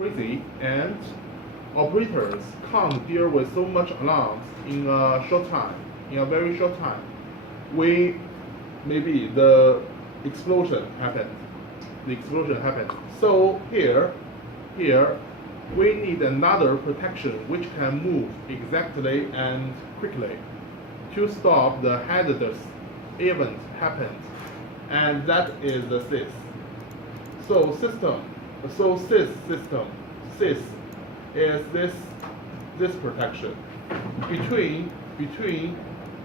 crazy, and operators can't deal with so much alarms in a short time, in a very short time. Maybe the explosion happened. So here, we need another protection which can move exactly and quickly to stop the hazardous event happened, and that is the SIS. So SIS is this protection between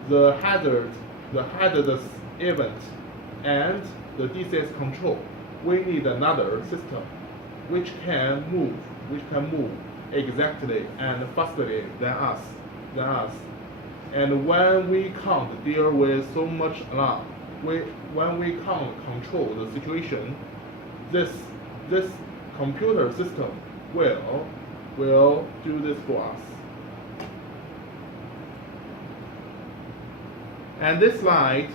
the hazardous event and the DCS control. We need another system which can move exactly and fastly than us. And when we can't deal with so much alarm, when we can't control the situation, this computer system will do this for us. And this slide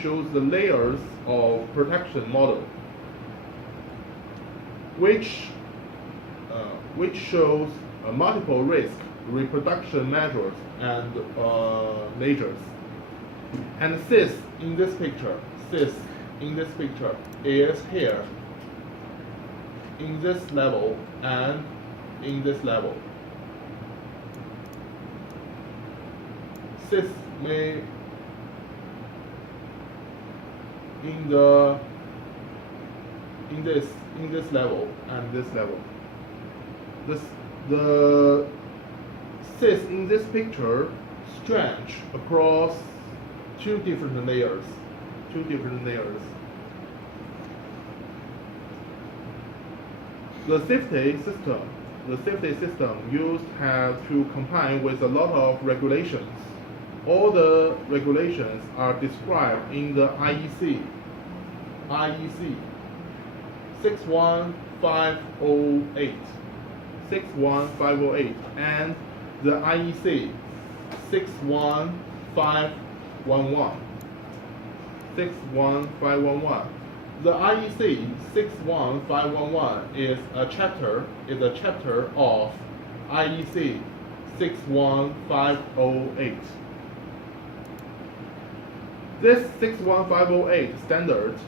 shows the layers of protection model, which shows multiple risk reproduction measures and measures. And SIS in this picture is here, in this level and in this level. SIS may in this level and this level. The SIS in this picture stretch across two different layers. The safety system used have to comply with a lot of regulations. All the regulations are described in the IEC 61508 and the IEC 61511. The IEC 61511 is a chapter of IEC 61508. This 61508 standard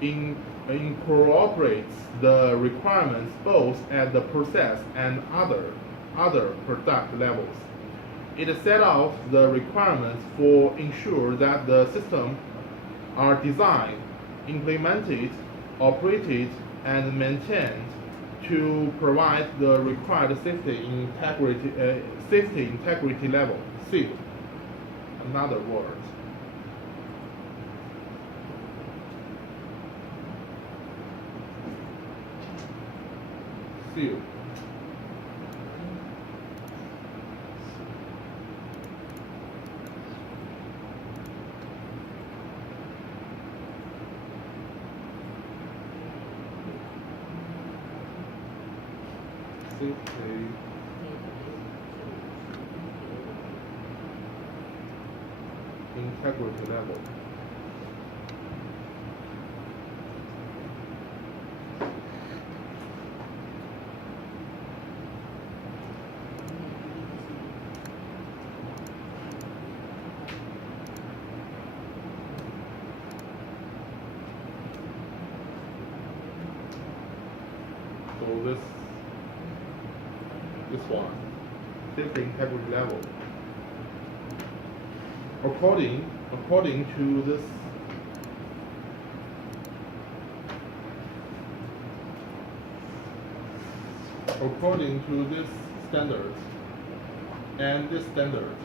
incorporates the requirements both at the process and other product levels. It set out the requirements for ensure that the systems are designed, implemented, operated, and maintained to provide the required safety integrity level. SIL. Another word. SIL. Safety integrity level. So this one, safety integrity level. According to this standard and this standard,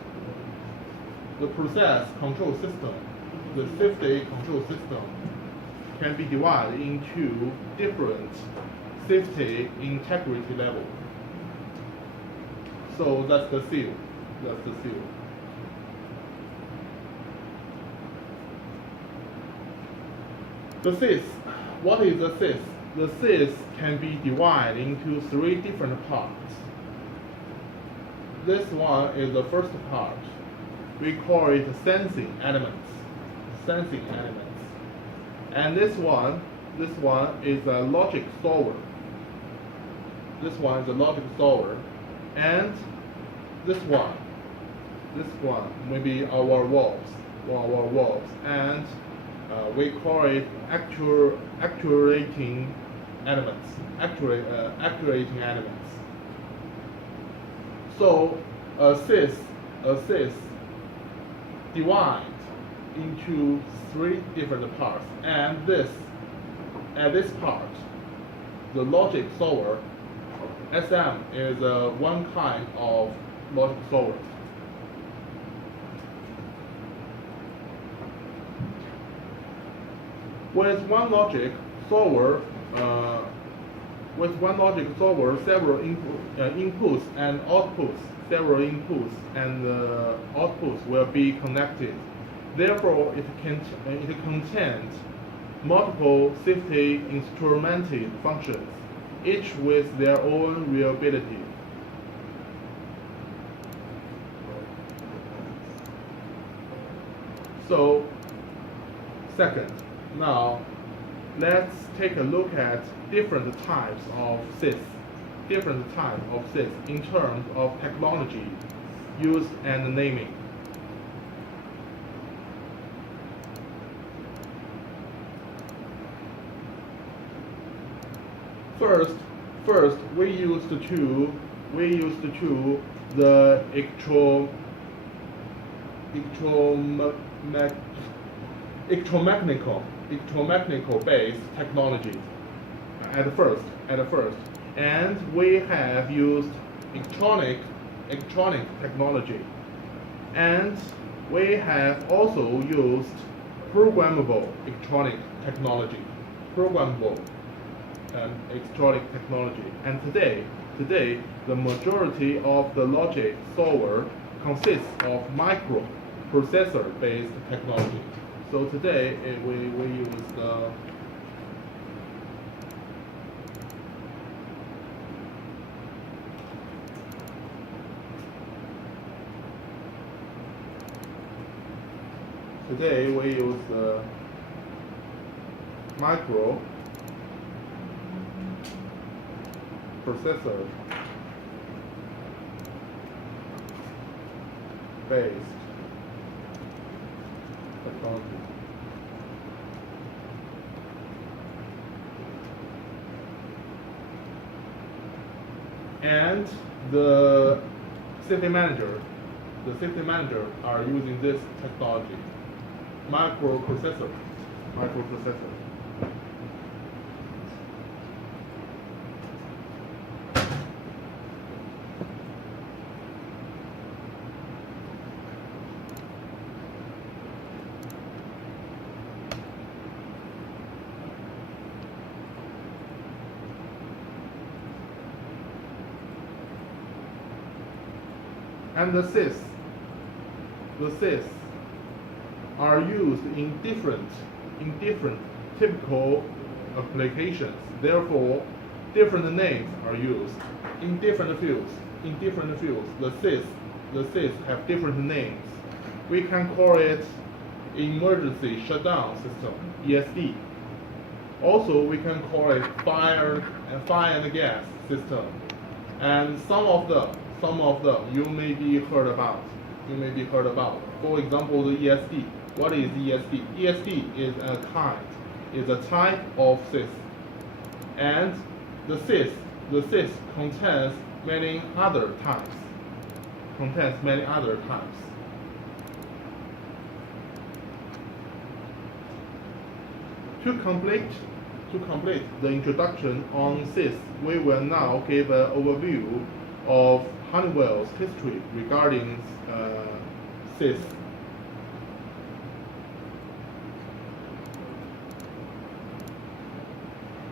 the process control system, the safety control system can be divided into different safety integrity level. So that's the SIL. The SIS. What is the SIS? The SIS can be divided into three different parts. This one is the first part. We call it sensing elements. And this one is a logic solver. This one is a logic solver, and this one maybe our valves, and we call it actuating elements. Actuating elements. So a sys divided into 3 different parts, and at this part, the logic solver SM is one kind of logic solver. With one logic solver, several inputs and outputs, will be connected. Therefore, it contains multiple safety instrumented functions, each with their own reliability. So, second, now let's take a look at different types of sys in terms of technology used and naming. First, we used to the electromechanical based technology at first, and we have used electronic technology, and we have also used programmable electronic technology. And today the majority of the logic solver consists of microprocessor based technology. So today we use the microprocessor based technology. And the safety manager are using this technology, microprocessor. And the sys are used in different typical applications. Therefore, different names are used in different fields. The sys have different names. We can call it emergency shutdown system, ESD. Also, we can call it fire and gas system. And some of them you may be heard about. For example, the ESD. What is ESD? ESD is a type of sys, and the sys contains many other types. To complete the introduction on sys, we will now give an overview of Honeywell's history regarding sys.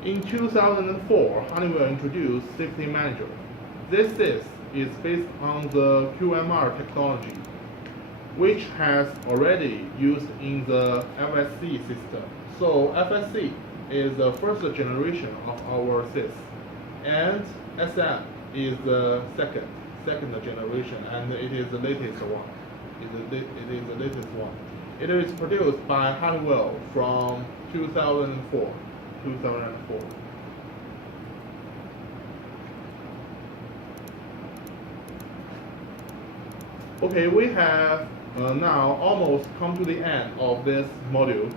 In 2004, Honeywell introduced Safety Manager. This sys is based on the QMR technology, which has already used in the FSC system. So FSC is the first generation of our sys, and SM is the second generation, and it is the latest one. It is produced by Honeywell from 2004. Okay, we have now almost come to the end of this module.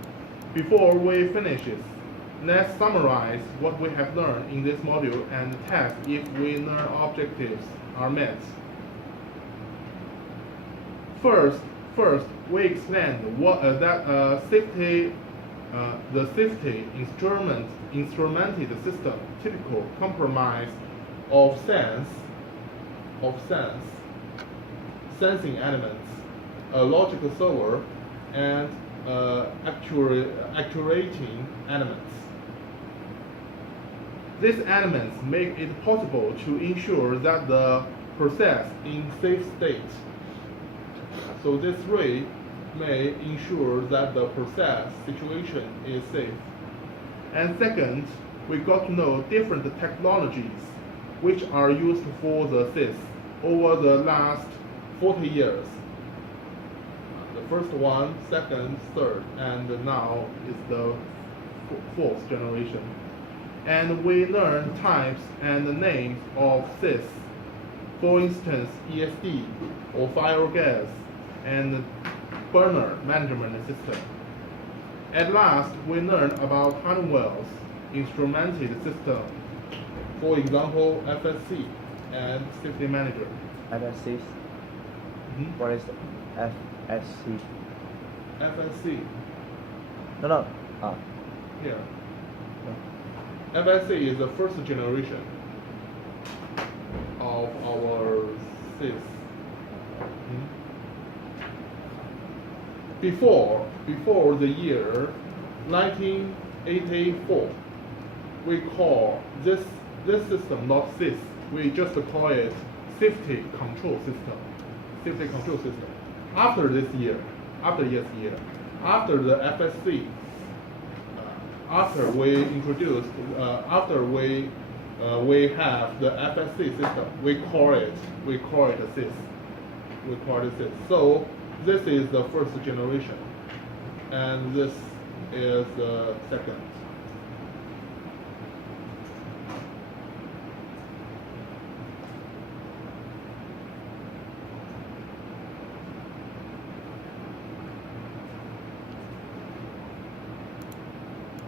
Before we finish it, let's summarize what we have learned in this module and test if we learn objectives are met. First, we explained what the safety instrumented system typical compromise of sensing elements, a logical server, and actuating elements. These elements make it possible to ensure that the process in safe state. So this way may ensure that the process situation is safe. And second, we got to know different technologies which are used for the SIS over the last 40 years. The first one, second, third, and now is the fourth generation. And we learn types and the names of SIS, for instance, ESD or fire gas and burner management system. At last, we learn about Honeywell's instrumented system, for example, FSC and Safety Manager. FSC. What is FSC? FSC. No. Here. No. FSC is the first generation of our SIS. Before the year 1984, we call this system not SIS. We just call it safety control system. Safety control system. After the FSC, after we introduced, we have the FSC system. We call it a SIS. We call it SIS. So this is the first generation, and this is the second.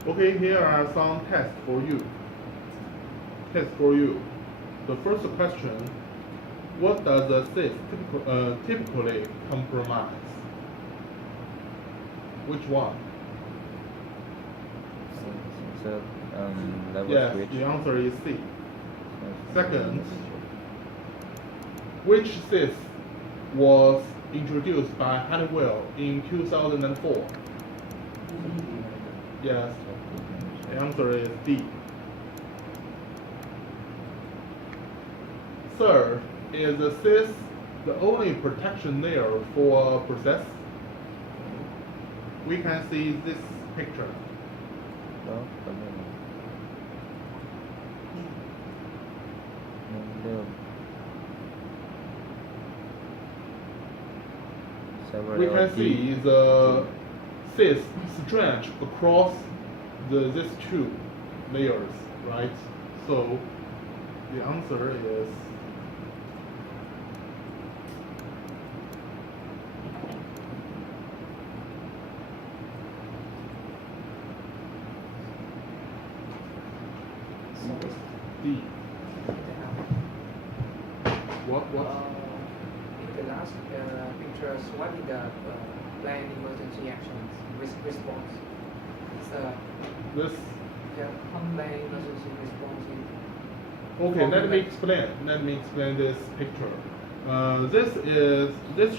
Okay, here are some tests for you. The first question: what does a SIS typically compromise? Which one? So, level yes, switch. the answer is C. Second, which SIS was introduced by Honeywell in 2004? Yes, the answer is D. Third, is the SIS the only protection layer for a process? We can see this picture. We can see the SIS stretch across these two layers, right? So the answer is D. What? In the last pictures, what is the planned emergency actions response? This. Yeah, planned emergency response. Okay, let me explain this picture. This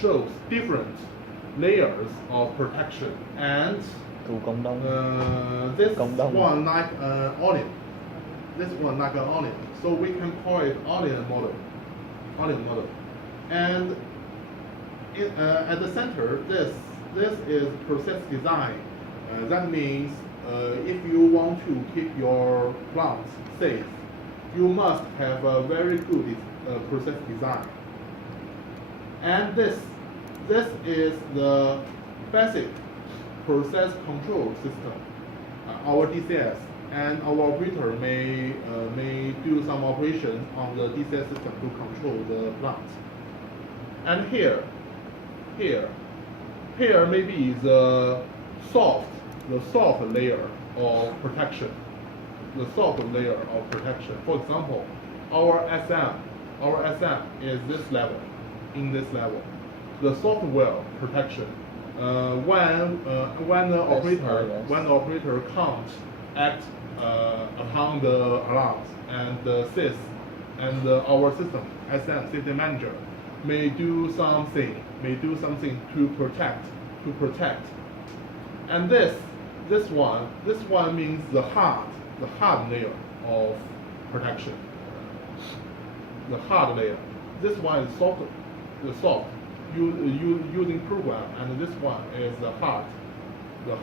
shows different layers of protection, and this one like an onion. This one like an onion. So we can call it onion model. And at the center, this is process design. That means if you want to keep your plants safe, you must have a very good process design. And this is the basic process control system, our DCS, and our operator may do some operations on the DCS system to control the plant. And here maybe the soft layer of protection. The soft layer of protection. For example, our SM is this level, in this level. The software protection. When the operator can't act upon the alarms, and the sys and our system SM system manager may do something to protect. And this one means the hard layer of protection. The hard layer. This one is soft using program, and this one is the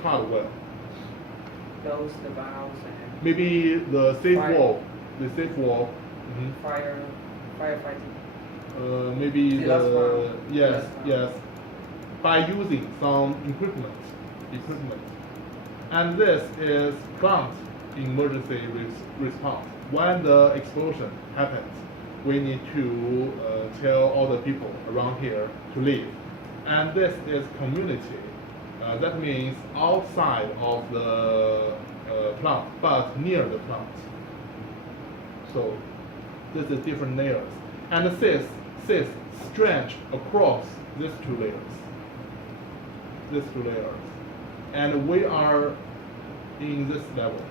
hardware. Those the valves and Maybe the safe wall. firefighting. Maybe The last the one. yes The last one. by using some equipment, and this is prompt emergency response. When the explosion happens, we need to tell all the people around here to leave, and this is community. That means outside of the plant, but near the plant. So this is different layers, and the sys stretch across these two layers, and we are in this level.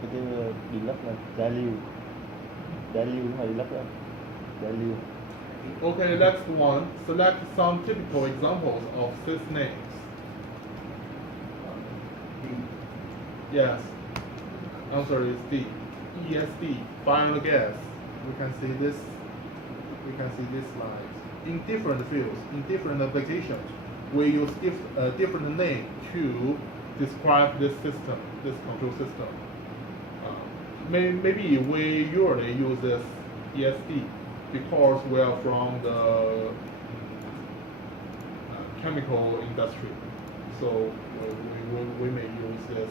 Cái thứ đi lắp là giá liều hay đi lắp đó giá liều. Okay, next one. Select some typical examples of sys names. Yes. Answer is D. ESD. Fire gas. We can see this slide. In different fields, in different applications, we use different name to describe this system, this control system. Maybe we usually use this ESD because we are from the chemical industry, so we may use this.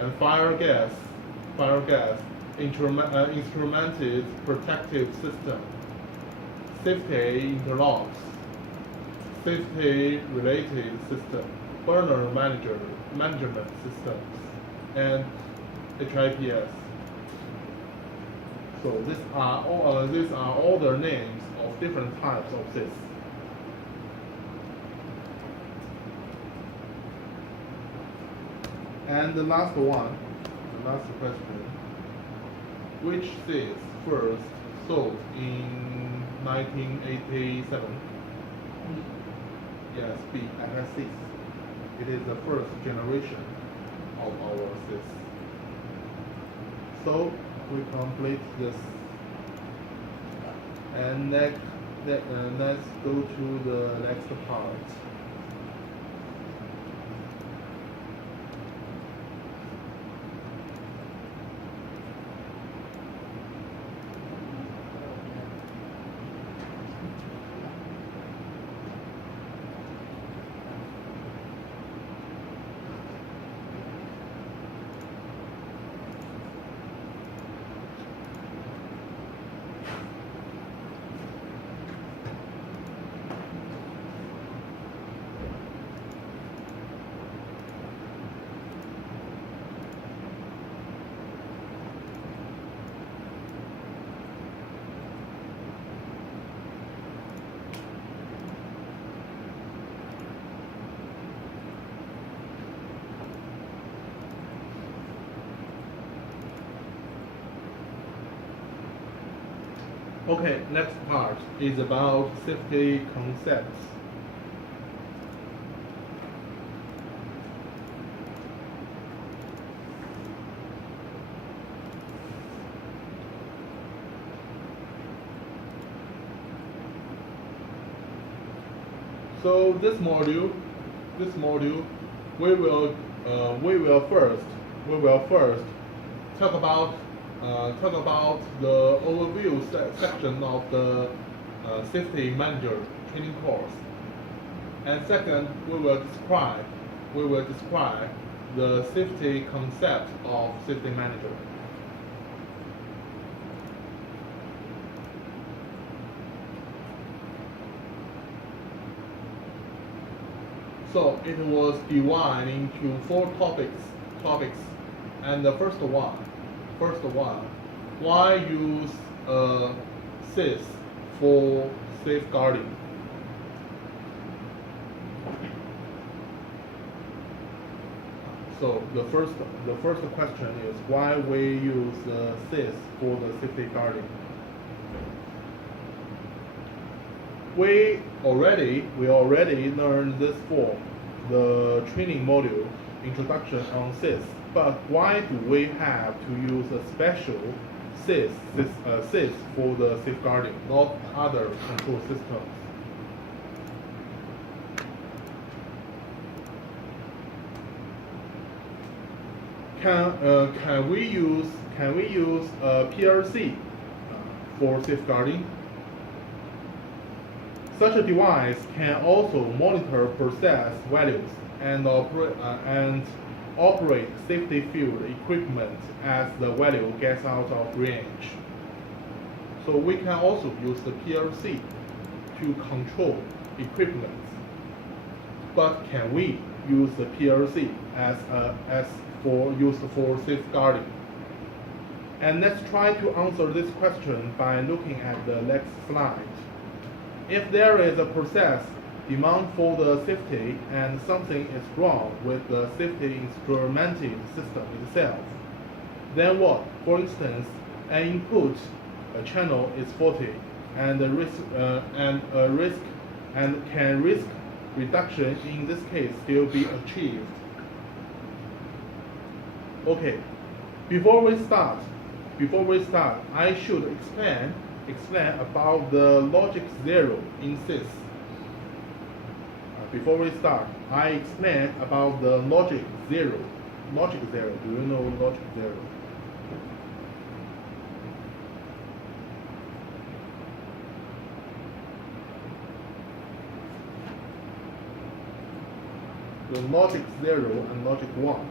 And fire gas, instrumented protective system, safety interlocks, safety related system, burner management systems, and HIPS. So these are all the names of different types of sys. And the last question. Which sys first sold in 1987? Yes, B. SS6. It is the first generation of our sys. So we complete this, and let's go to the next part. Okay, next part is about safety concepts. So this module, we will first talk about talk about the overview section of the safety manager training course. And second, we will describe the safety concept of safety manager. So it was divided into 4 topics, and the first one, why use SIS for safeguarding? So the first question is why we use SIS for the safeguarding. We already learned this for the training module, Introduction on SIS. But why do we have to use a special SIS for the safeguarding, not other control systems? Can we use PLC for safeguarding? Such a device can also monitor process values and operate safety field equipment as the value gets out of range. So we can also use the PLC to control equipment. But can we use the PLC used for safeguarding? And let's try to answer this question by looking at the next slide. If there is a process demand for the safety and something is wrong with the safety instrumented system itself, then what? For instance, an input channel is faulty and can risk reduction in this case still be achieved? Okay, before we start, I should explain about the logic 0 in SIS. Before we start, I explain about the logic 0. Logic 0, do you know logic 0? The logic 0 and logic 1.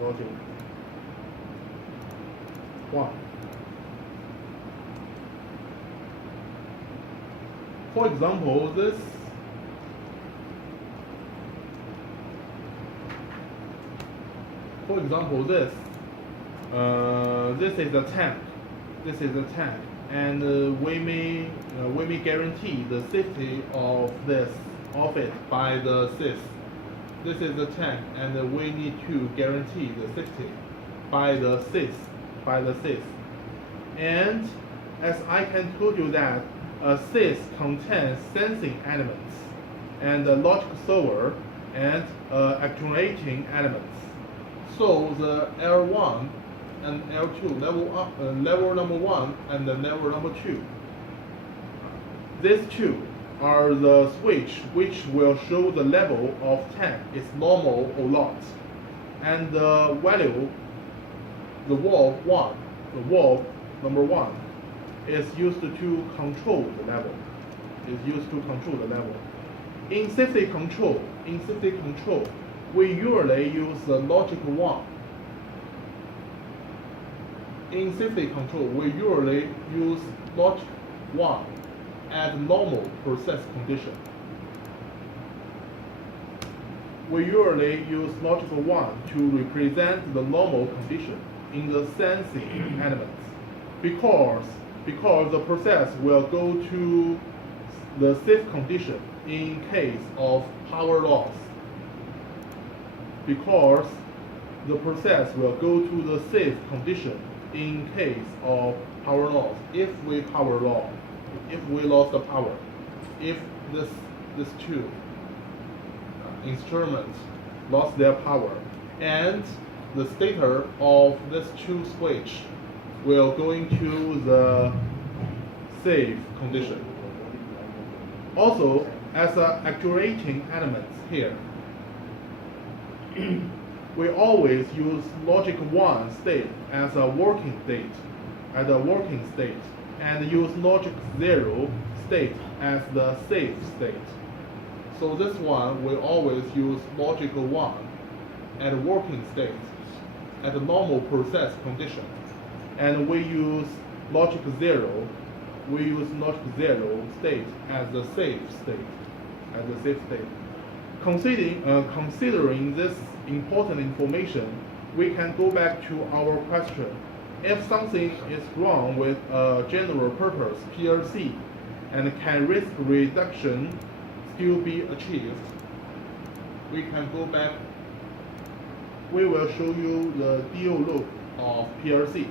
Logic 1. For example, this is a tank. And we may guarantee the safety of it by the SIS. This is the tank, and we need to guarantee the safety by the SIS. And as I can tell you that a SIS contains sensing elements and a logic solver and actuating elements. So the L1 and L2 level number 1 and the level number 2. These two are the switch which will show the level of tank is normal or not, and the value, the valve number 1 is used to control the level. In safety control, we usually use the logic 1. In safety control, we usually use logic 1 as normal process condition. We usually use logic 1 to represent the normal condition in the sensing elements because the process will go to the safe condition in case of power loss. Because the process will go to the safe condition in case of power loss. If we lost the power, if these two instruments lost their power, and the stator of this two switch will go into the safe condition. Also, as a actuating element here. We always use logic 1 state as a working state, and use logic 0 state as the safe state. So this one we always use logic 1 at working state at the normal process condition, and we use logic 0 state as the safe state. Considering this important information, we can go back to our question. If something is wrong with a general purpose PLC, and can risk reduction still be achieved, we can go back. We will show you the DO loop of PLC.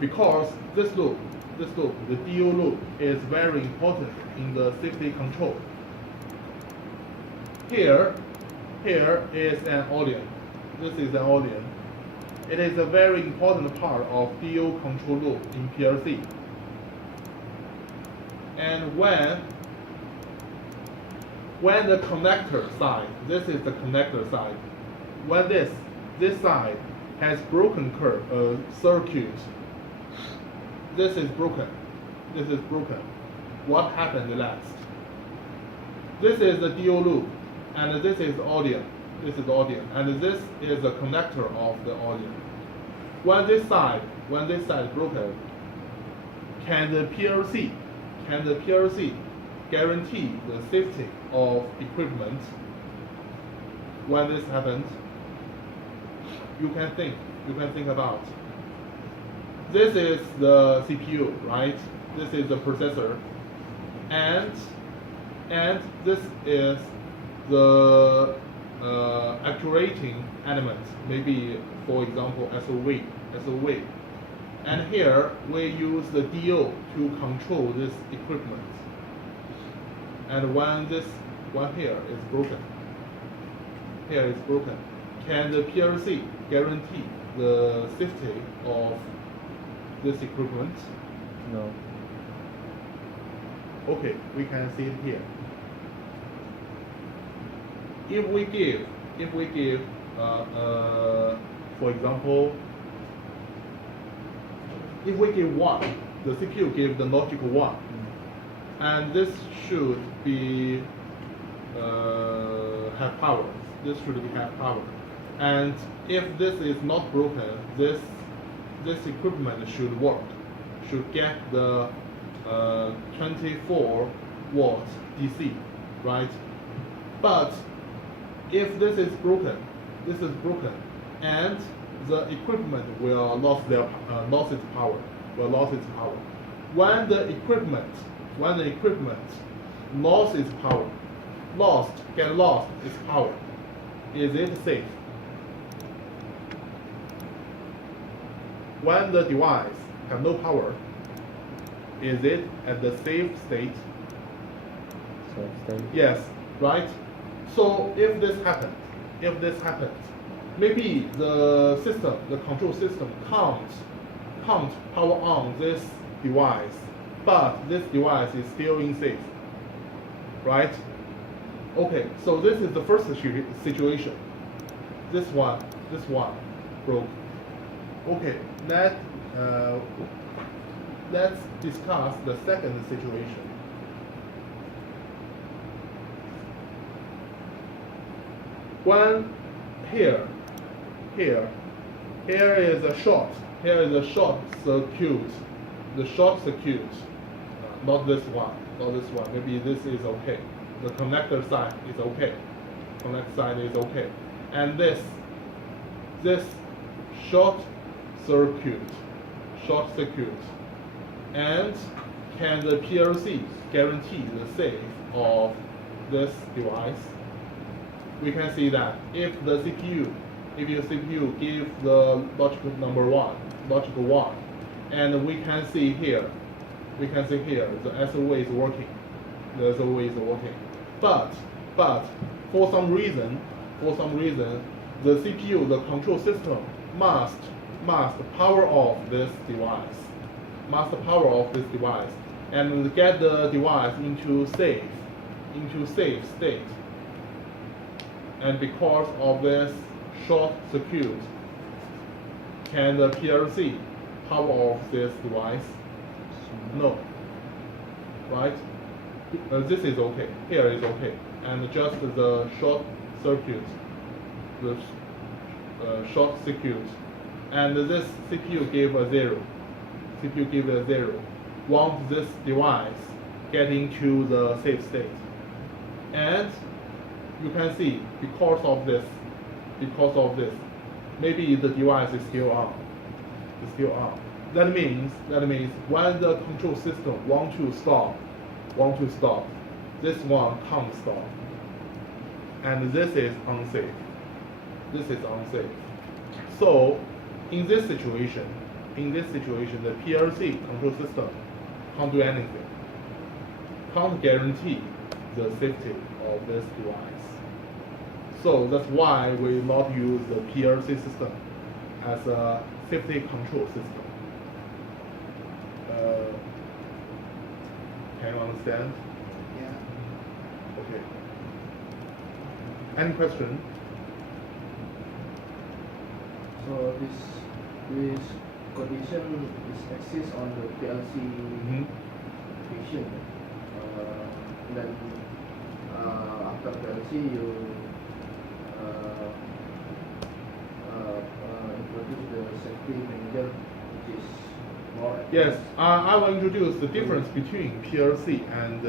Because this loop, the DO loop, is very important in the safety control. Here is an audience. This is an audience. It is a very important part of DO control loop in PLC. And when the connector side, this is the connector side, when this side has broken circuit, this is broken. What happened next? This is the DO loop, and this is audience. And this is the connector of the audience. When this side broken, can the PLC guarantee the safety of equipment? When this happens, you can think about. This is the CPU, right? This is the processor, and this is the actuating element, maybe for example SOV. And here we use the DO to control this equipment. And when this one here is broken, can the PLC guarantee the safety of this equipment? No. Okay, we can see it here. If we give, for example, if we give 1, the CPU gives the logic 1, and this should be have power. This should have power. And if this is not broken, this equipment should work, should get the 24 watt DC, right? But if this is broken, and the equipment will lose its power. When the equipment lost its power, its power, is it safe? When the device have no power, is it at the safe state? Safe state. Yes, right? So if this happens, maybe the control system can't power on this device, but this device is still unsafe, right? Okay, so this is the first situation. This one broke. Okay, let's discuss the second situation. When here is a short circuit. The short circuit, not this one. Maybe this is okay. The connector side is okay. And this short circuit. And can the PLC guarantee the safe of this device? We can see that if your CPU gives the logic 1, and we can see here the SOA is working. But for some reason, the CPU, the control system, must power off this device. and get the device into safe state. And because of this short circuit, can the PLC power off this device? No. Right? This is okay. Here is okay. And just the short circuit, the short circuit, and this CPU gave a 0. CPU gave a 0. Want this device get into the safe state. And you can see because of this, maybe the device is still on. It's still on. That means when the control system want to stop, this one can't stop. And this is unsafe. So in this situation, the PLC control system can't do anything. Can't guarantee the safety of this device. So that's why we not use the PLC system as a safety control system. Can you understand? Yeah. Okay. Any question? So this condition is exists on the PLC patient. Then after PLC you introduce the safety manager, which is more. Yes, I will introduce the difference between PLC and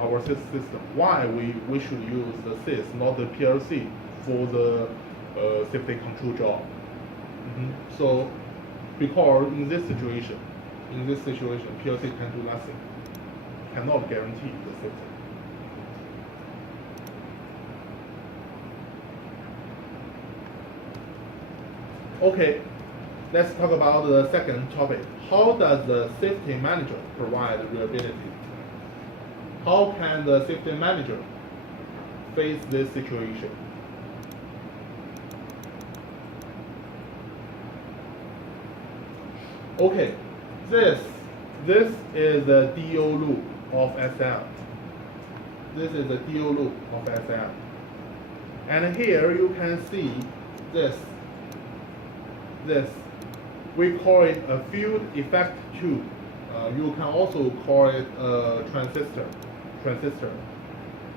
our SIS system. Why we should use the SIS, not the PLC, for the safety control job. So, because in this situation, PLC can do nothing, cannot guarantee the safety. Okay, let's talk about the second topic. How does the safety manager provide reliability? How can the safety manager face this situation? Okay, this is the DO loop of SM. This is the DO loop of SM. And here you can see this. We call it a field effect tube. You can also call it a transistor.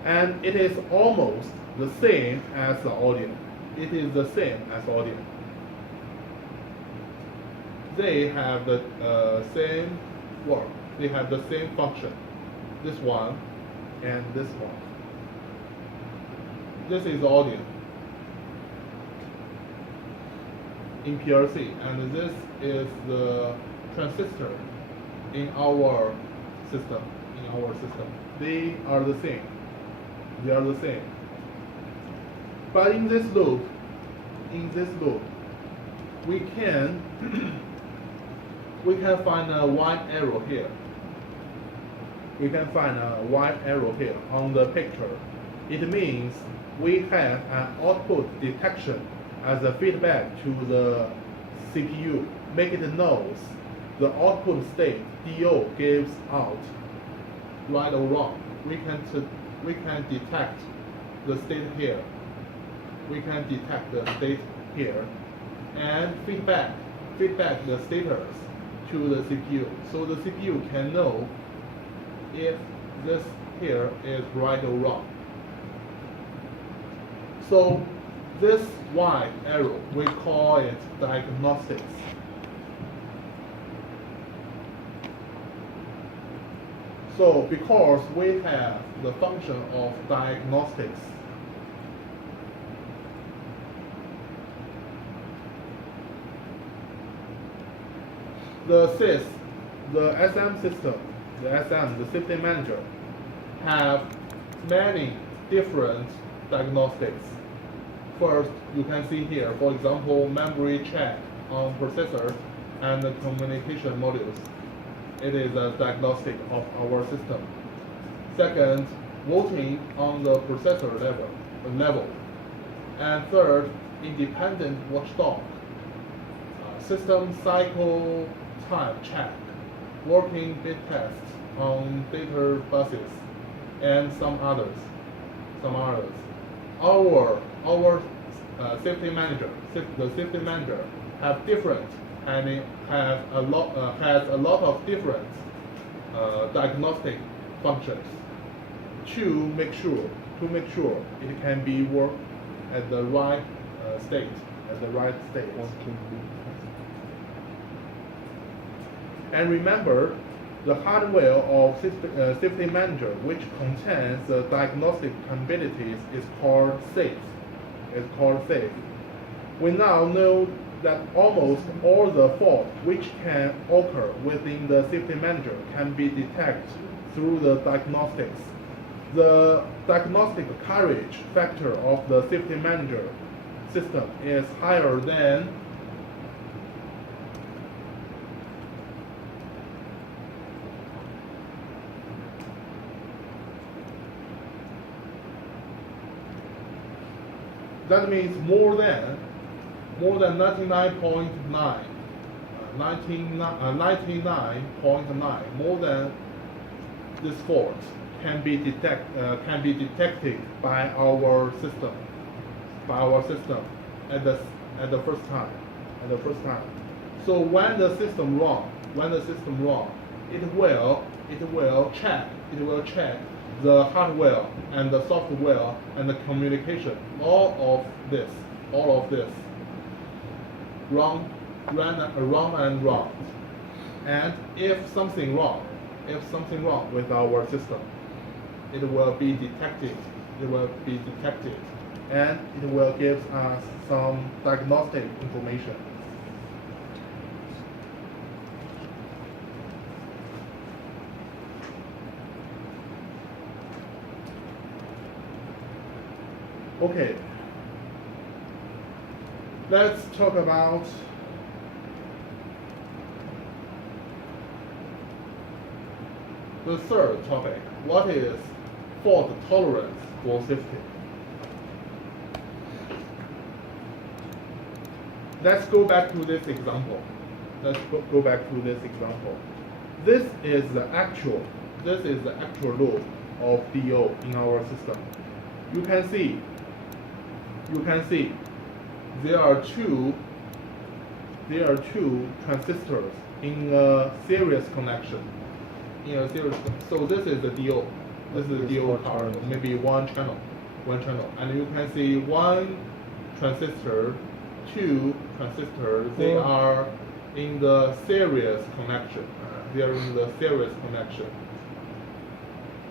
And it is almost the same as the audio. It is the same as audio. They have the same work. They have the same function. This one and this one. This is audio in PLC, and this is the transistor in our system. They are the same. But in this loop, we can find a white arrow here. On the picture. It means we have an output detection as a feedback to the CPU. Make it knows the output state DO gives out right or wrong. We can detect the state here. And feedback the status to the CPU, so the CPU can know if this here is right or wrong. So this white arrow, we call it diagnostics. So because we have the function of diagnostics, the SIS, the SM system, the safety manager, have many different diagnostics. First, you can see here, for example, memory check on processors and the communication modules. It is a diagnostic of our system. Second, voting on the processor level. And third, independent watchdog. System cycle time check, working bit test on data buses, and some others. Our safety manager, the safety manager, have different and it has a lot of different diagnostic functions to make sure it can be work at the right state. One can be And remember, the hardware of safety manager, which contains the diagnostic capabilities, is called safe. We now know that almost all the faults which can occur within the safety manager can be detected through the diagnostics. The diagnostic coverage factor of the safety manager system is higher than that means more than 99.9, 99.9, more than this fault can be detected by our system at the first time. So when the system wrong, it will check the hardware and the software and the communication, all of this wrong. And if something wrong with our system, it will be detected, and it will give us some diagnostic information. Okay, let's talk about the third topic. What is fault tolerance for safety? Let's go back to this example. This is the actual loop of DO in our system. You can see there are two transistors in a series connection. So this is the DO. This is the DO card, maybe one channel, and you can see one transistor, two transistors. They are in the series connection.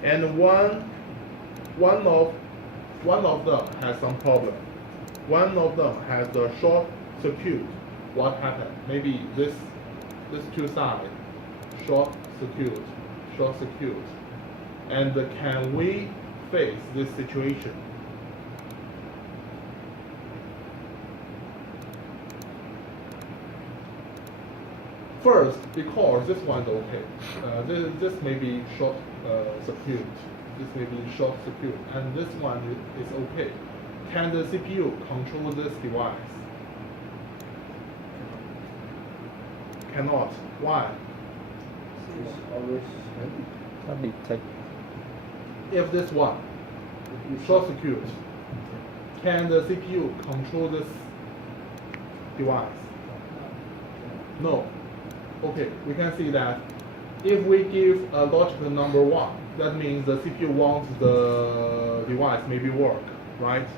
And one of them has some problem. One of them has a short circuit. What happened? Maybe this two sides short circuit. And can we face this situation? First, because this one's okay. This may be short circuit. And this one is okay. Can the CPU control this device? Cannot. Why? It's always not detect. If this one short circuit, can the CPU control this device? No. Okay, we can see that if we give a logical number 1, that means the CPU wants the device maybe work, right?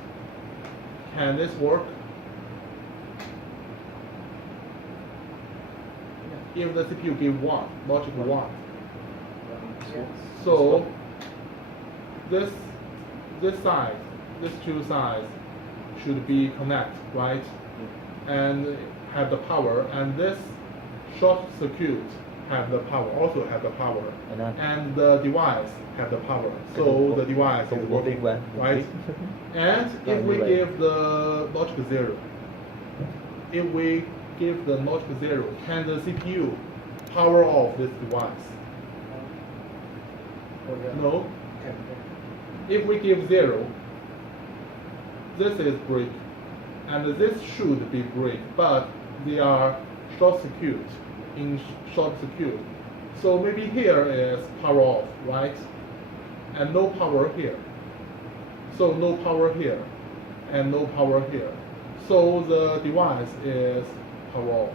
Can this work? If the CPU give 1, logic 1. So this side, these two sides should be connect, right? And have the power, and this short circuit also have the power, and the device have the power. So the device is working, right? And if we give the logic 0, can the CPU power off this device? No. If we give 0, this is break, and this should be break, but they are short circuit. So maybe here is power off, right? And no power here. So no power here, and no power here. So the device is power off.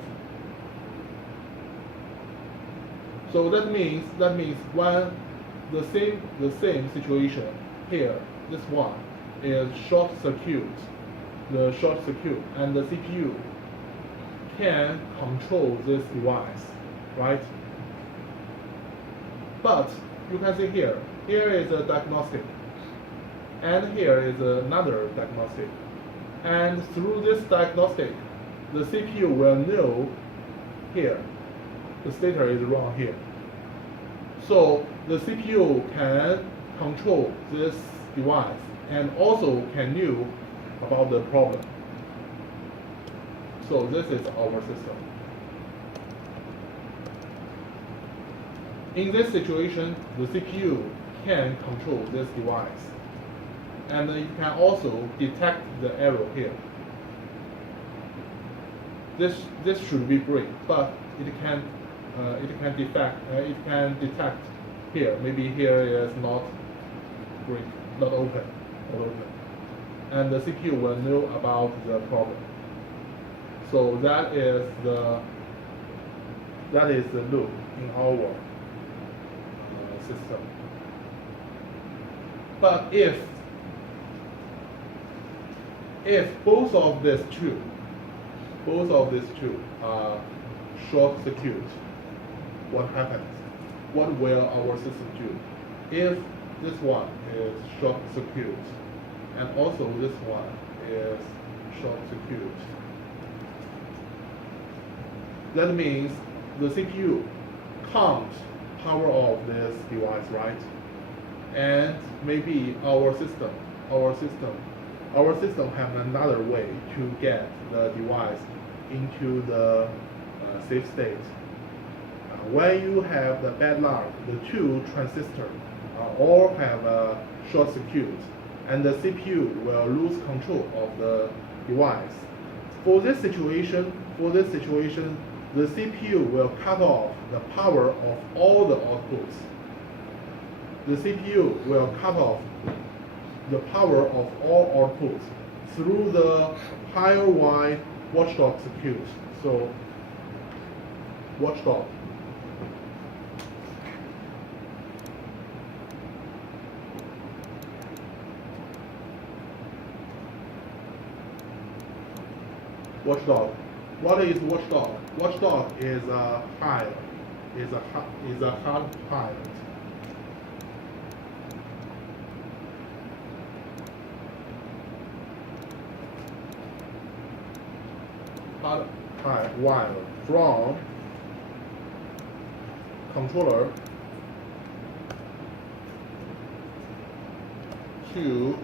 So that means when the same situation here, this one is short circuit, and the CPU can control this device, right? But you can see here is a diagnostic, and here is another diagnostic. And through this diagnostic, the CPU will know here, the stator is wrong here. So the CPU can control this device and also can know about the problem. So this is our system. In this situation, the CPU can control this device. And it can also detect the error here. This should be brick, but it can detect here. Maybe here is not brick, not open, and the CPU will know about the problem. So that is the loop in our system. But if both of these two are short circuit, what happens? What will our system do? If this one is short circuit and also this one is short circuit, that means the CPU can't power off this device, right? And maybe our system have another way to get the device into the safe state. When you have the bad luck, the two transistors all have a short circuit, and the CPU will lose control of the device. For this situation, the CPU will cut off the power of all the outputs. The CPU will cut off the power of all outputs through the higher Y watchdog circuit. So, watchdog. Watchdog. What is watchdog? Watchdog is a hard pilot. Hard wire from controller to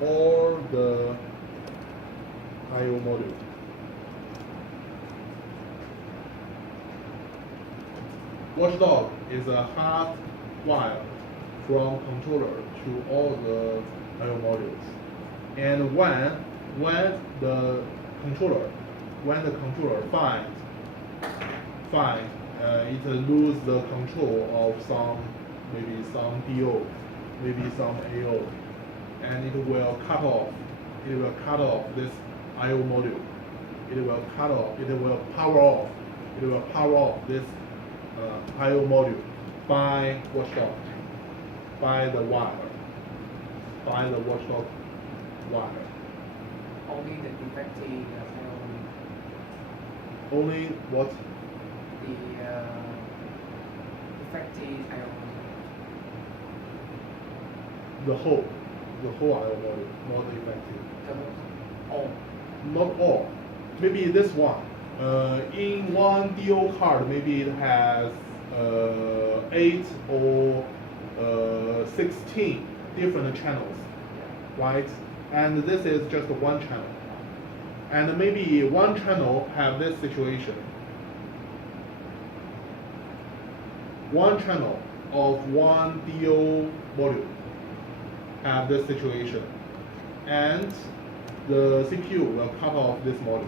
all the I/O module. Watchdog is a hard wire from controller to all the I/O modules. And when the controller finds it lose the control of maybe some DO, maybe some AO, and it will cut off this I/O module. It will power off this I/O module by watchdog, by the watchdog wire. Only the defective Only what? the defective The whole I/O module, not effective. all. Not all. Maybe this one. In one DO card, maybe it has 8 or 16 different channels, right? And this is just one channel. And maybe one channel have this situation. One channel of one DO module have this situation. And the CPU will cut off this module.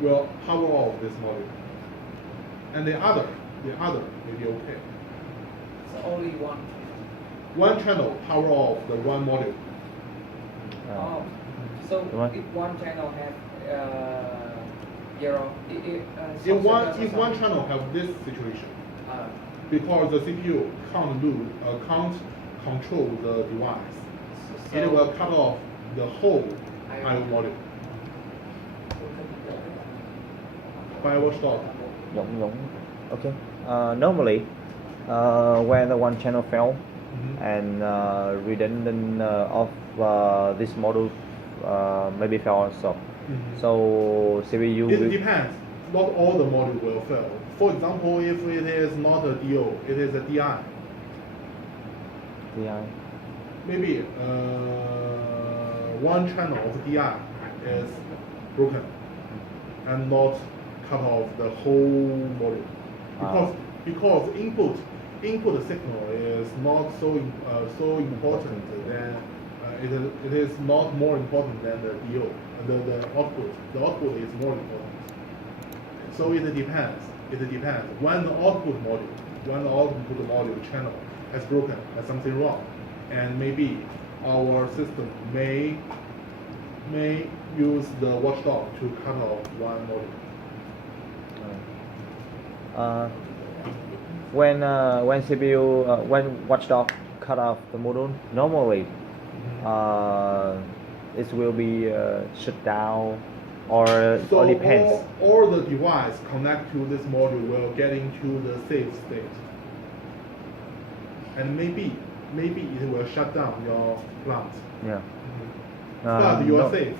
Will power off this module. and the other may be okay. So only one. One channel power off the one module. Oh, so Right. if one channel has zero, If one channel have this situation, because the CPU can't control the device, it will cut off the whole I/O module. By watchdog. Giống. Okay. Normally, when the one channel fail and redundant of this module maybe fail also. So CPU It will. depends. Not all the module will fail. For example, if it is not a DO, it is a DI. DI. Maybe one channel of DI is broken and not cut off the whole module because input signal is not so important than it is not more important than the DO. The output is more important. So it depends. When the output module channel has broken, has something wrong, and maybe our system may use the watchdog to cut off one module. When CPU when watchdog cut off the module, normally it will be shut down or depends. All the device connect to this module will get into the safe state, and maybe it will shut down your plant. Yeah. But you are no. safe.